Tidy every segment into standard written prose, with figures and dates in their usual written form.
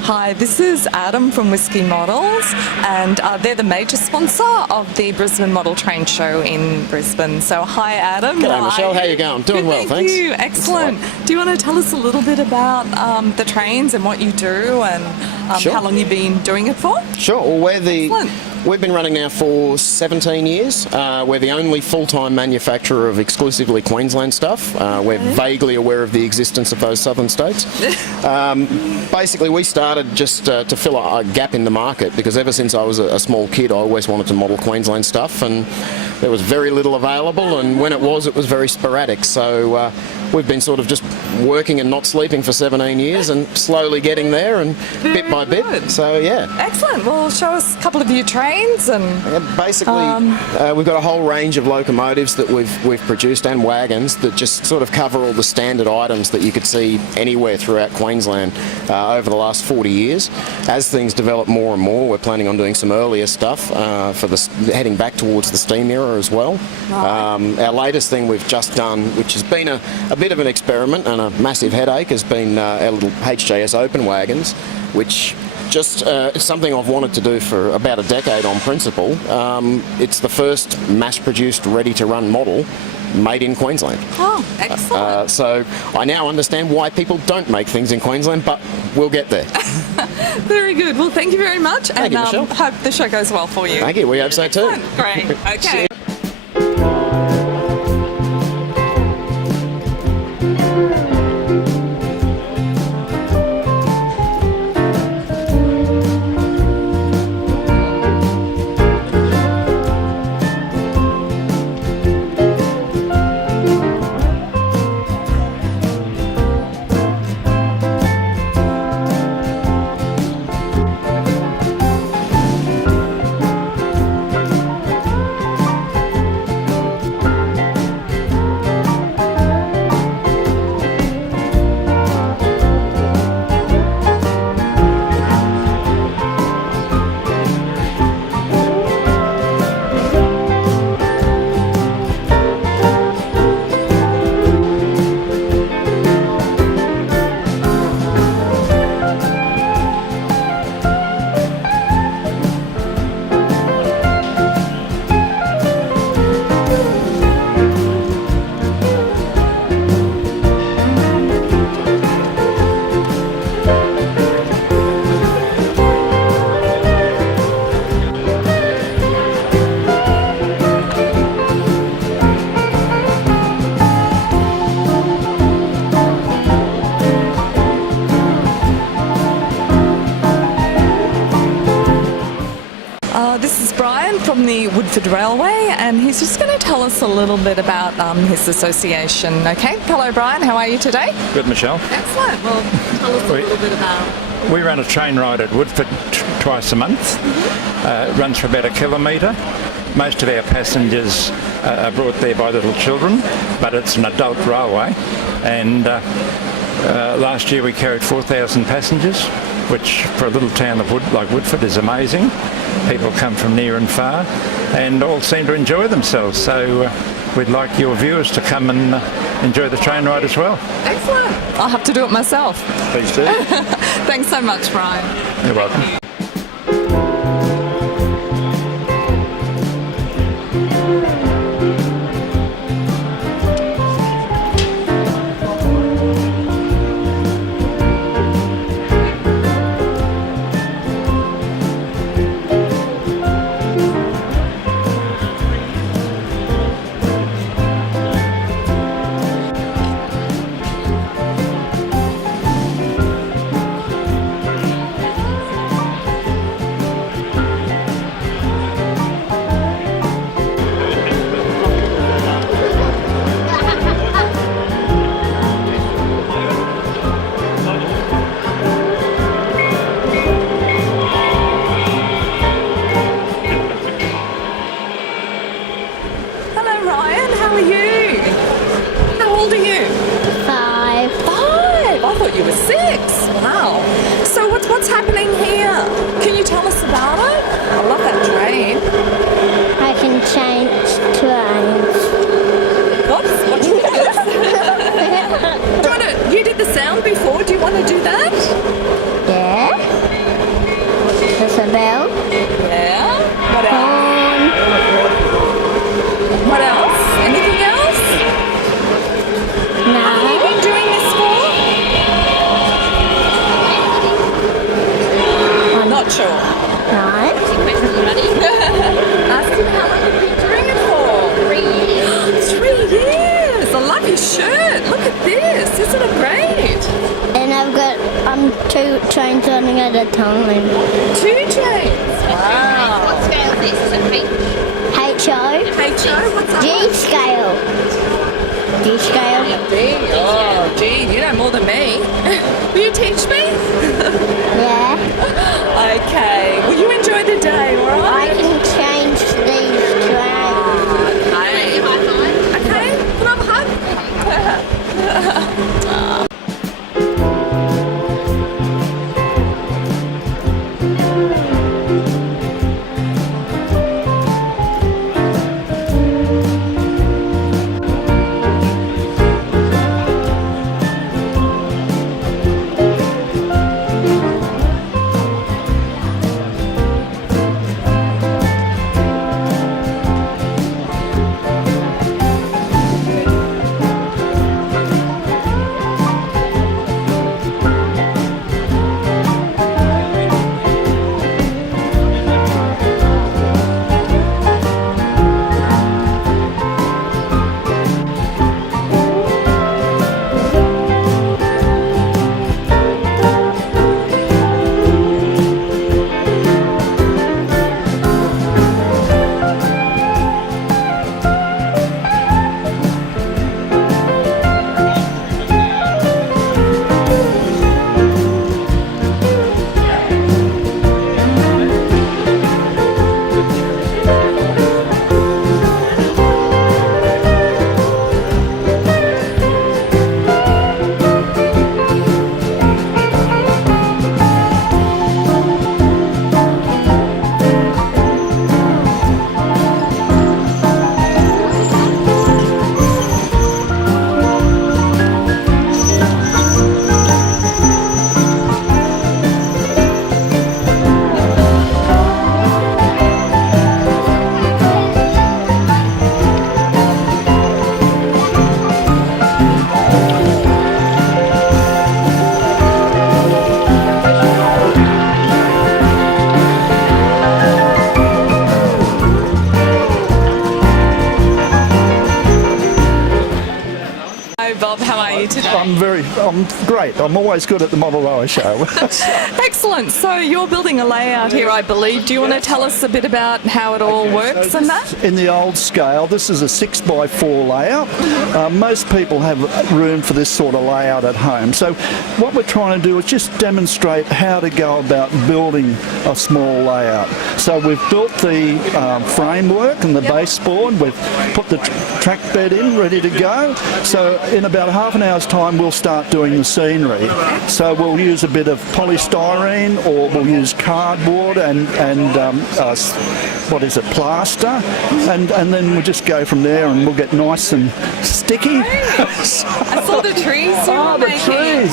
Hi, this is Adam from Whiskey Models, and they're the major sponsor of the Brisbane Model Train Show in Brisbane. So hi Adam. G'day Michelle, how are you going? Doing well, thanks. Thank you, excellent. Do you want to tell us a little bit about the trains and what you do and Sure. how long you've been doing it for? Sure, well we've been running now for 17 years. We're the only full-time manufacturer of exclusively Queensland stuff. We're vaguely aware of the existence of those southern states. Basically, we started just to fill a gap in the market, because ever since I was a small kid, I always wanted to model Queensland stuff, and there was very little available, and when it was very sporadic. So we've been sort of just working and not sleeping for 17 years and slowly getting there, and bit by bit. So yeah. Excellent. Well, show us a couple of your trains. And basically, we've got a whole range of locomotives that we've produced, and wagons that just sort of cover all the standard items that you could see anywhere throughout Queensland over the last 40 years. As things develop more and more, we're planning on doing some earlier stuff for heading back towards the steam era as well. Right. Our latest thing we've just done, which has been a bit of an experiment and a massive headache, has been our little HJS open wagons, which just it's something I've wanted to do for about a decade on principle. It's the first mass-produced, ready-to-run model made in Queensland. Oh, excellent. So I now understand why people don't make things in Queensland, but we'll get there. Very good. Well, thank you very much. Thank you, Michelle. Hope the show goes well for you. Thank you. We hope so too. Great. Okay. This is Brian from the Woodford Railway, and he's just going to tell us a little bit about his association. Okay, hello Brian, how are you today? Good, Michelle. Excellent. Well, tell us a little bit about... We run a train ride at Woodford twice a month. It runs for about 1 kilometre. Most of our passengers are brought there by little children, but it's an adult railway. And last year we carried 4,000 passengers, which for a little town like Woodford is amazing. People come from near and far and all seem to enjoy themselves. So we'd like your viewers to come and enjoy the train ride as well. Excellent. I'll have to do it myself. Please do. Thanks so much, Brian. You're welcome. You were 6. Wow. So what's happening here? Can you tell us about it? I love that train. want to do that? Yeah. There's a bell. Yeah. What else? What else? Anything else? How long have you been doing this for? I'm not sure. No. Ask him how long you've been doing it for. 3 years. 3 years. I love your shirt. Look at this. Isn't it great? And I've got 2 trains running at a time. 2 trains. Wow. What scale is this? Is it HO. HO, what's that? G scale. G scale. D. Oh, gee, you know more than me. Will you teach me? Yeah. Okay. Will you enjoy the day, all I right? can change these trains. Okay. Okay. Can I have a hug? Bob, how are you today? I'm great. I'm always good at the Model Rower show. Excellent. So you're building a layout here, I believe. Do you want to tell us a bit about how it all works and that? In the old scale, this is a 6x4 layout. Most people have room for this sort of layout at home. So what we're trying to do is just demonstrate how to go about building a small layout. So we've built the framework and the baseboard. We've put the track bed in, ready to go. So in about half an hour's time, we'll start doing the scenery. So we'll use a bit of polystyrene, or we'll use cardboard and plaster, and then we'll just go from there, and we'll get nice and sticky. I saw the trees you were making.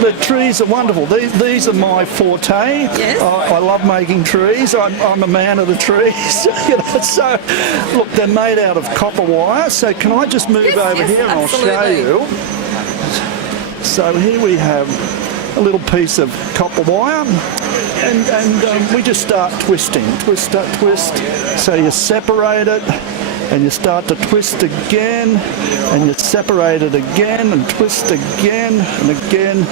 The trees are wonderful. These are my forte. Yes. I love making trees. I'm a man of the trees. So look, they're made out of copper wire. So can I just move over here and I'll show you. So here we have a little piece of copper wire, and we just start twisting. Twist. So you separate it, and you start to twist again, and you separate it again, and twist again and again.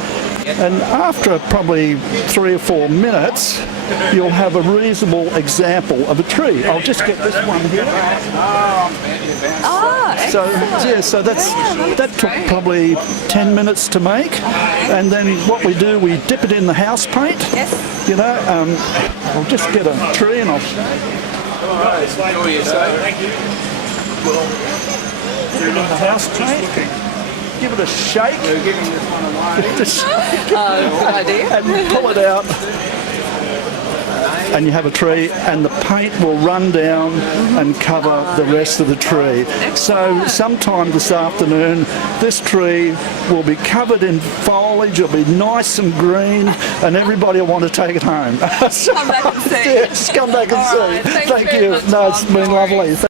And after probably 3 or 4 minutes, you'll have a reasonable example of a tree. I'll just get this one here. So that took probably 10 minutes to make. And then what we do, we dip it in the house paint. Yes. I'll just get a tree and I'll... Dip it in the house paint. Give it a shake. Give it a shake. Good idea. And pull it out. and you have a tree, and the paint will run down and cover the rest of the tree. So sometime this afternoon, this tree will be covered in foliage, it'll be nice and green, and everybody will want to take it home. So, Come back and see. yes, come back and All see. right, thanks Thank very you. much, No, it's Tom. been No lovely. worries.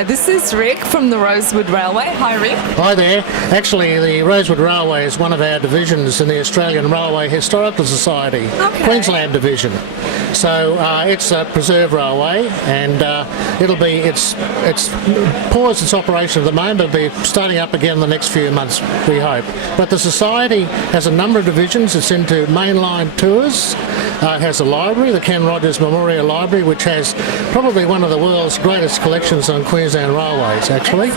Hi, this is Rick from the Rosewood Railway. Hi, Rick. Hi there. Actually, the Rosewood Railway is one of our divisions in the Australian Railway Historical Society, Queensland division. So it's a preserve railway, and it's paused its operation at the moment. It'll be starting up again in the next few months, we hope. But the society has a number of divisions. It's into mainline tours. It has a library, the Ken Rogers Memorial Library, which has probably one of the world's greatest collections on Queensland railways, actually.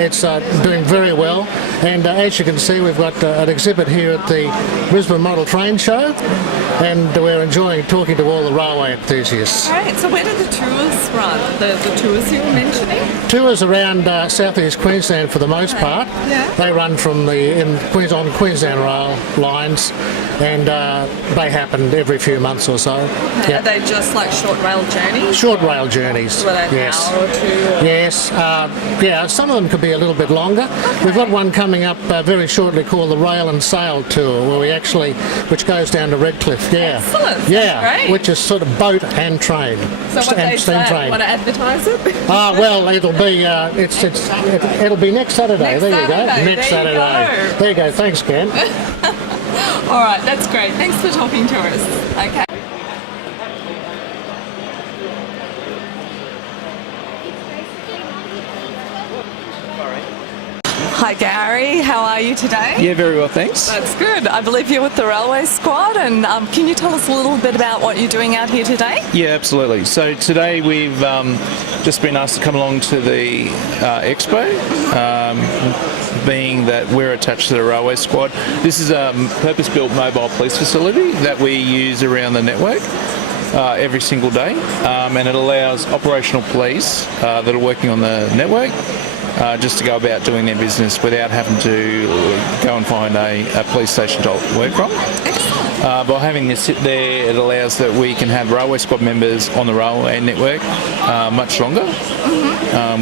It's doing very well. And as you can see, we've got an exhibit here at the Brisbane Model Train Show, and we're enjoying talking to all the railway enthusiasts. Great. So where do the tours run? The tours you were mentioning? Tours around southeast Queensland for the most part. Yeah. They run on Queensland rail lines, and they happen every few months or so. Okay. Are they just like short rail journeys? Short rail journeys. Were they an hour or two? Or? Yes. Some of them could be a little bit longer. Okay. We've got one coming up very shortly called the Rail and Sail Tour, which goes down to Redcliffe. Yeah. Excellent. Yeah. Great. Which is sort of boat and train. So what date's that? Train. Want to advertise it? Well, it'll be it'll be next Saturday. Next there you go. Saturday. Next Saturday. There you go. Thanks, Ken. All right, that's great. Thanks for talking to us. Okay. Hi Gary, how are you today? Yeah, very well, thanks. That's good. I believe you're with the Railway Squad, and can you tell us a little bit about what you're doing out here today? Yeah, absolutely. So today we've just been asked to come along to the expo, being that we're attached to the Railway Squad. This is a purpose-built mobile police facility that we use around the network every single day, and it allows operational police that are working on the network just to go about doing their business without having to go and find a police station to work from. By having this sit there, it allows that we can have Railway Squad members on the railway network much longer.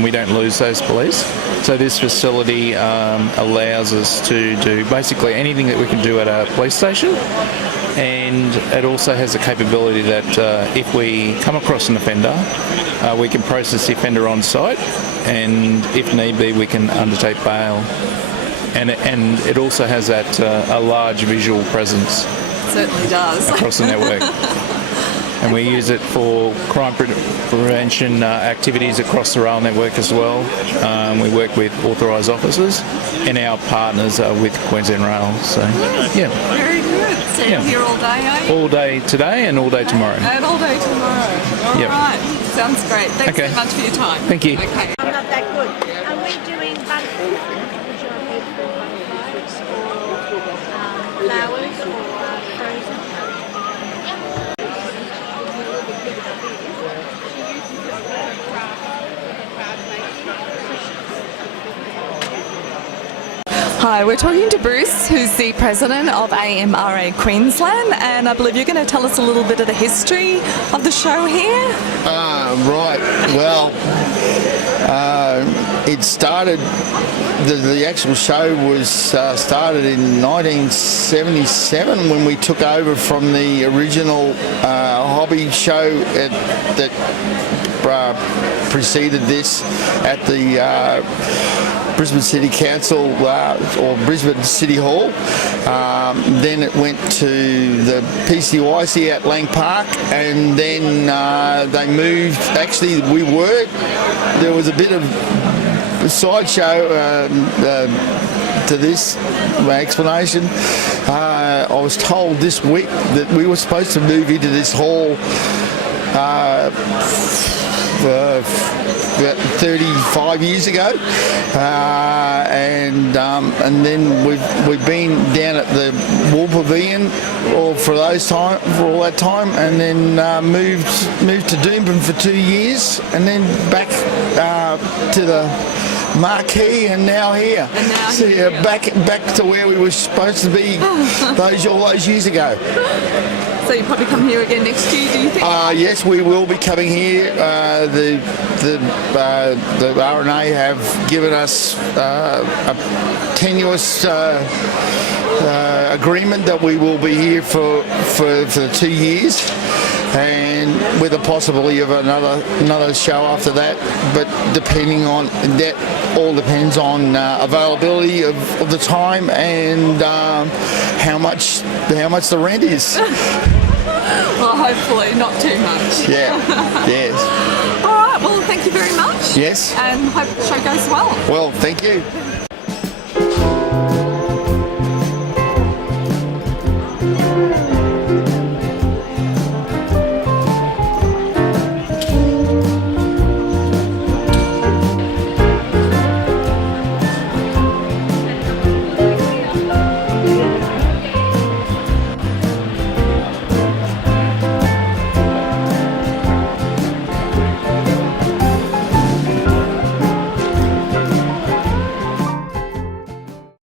We don't lose those police. So this facility allows us to do basically anything that we can do at a police station. And it also has the capability that if we come across an offender, we can process the offender on site, and if need be, we can undertake bail. And it also has that a large visual presence. It certainly does. Across the network. And we use it for crime prevention activities across the rail network as well. We work with authorised officers, and our partners are with Queensland Rail. So, yeah. Very good. So you're here all day, are you? All day today and all day tomorrow. And all day tomorrow. All right. Sounds great. Thanks so much for your time. Thank you. Okay. I'm not that good. Are we doing butterflies or flowers or frozen? Hi, we're talking to Bruce, who's the president of AMRA Queensland, and I believe you're going to tell us a little bit of the history of the show here. Right. Well, it started. The actual show was started in 1977 when we took over from the original hobby show that preceded this at the Brisbane City Council or Brisbane City Hall. Then it went to the PCYC at Lang Park, and then they moved. Actually, there was a bit of a sideshow to this explanation. I was told this week that we were supposed to move into this hall 35 years ago, and then we've been down at the Wall Pavilion for all that time, and then moved to Doomben for 2 years, and then back to the Marquee, and now here. Back to where we were supposed to be all those years ago. So you probably come here again next year, do you think? Yes, we will be coming here. The RNA have given us a tenuous agreement that we will be here for 2 years. and with a possibility of another show after that. But depending on that, all depends on availability of the time and how much the rent is. Well, hopefully not too much. Yeah. Yes. All right, well, thank you very much. Yes. And hope the show goes well. Well, thank you.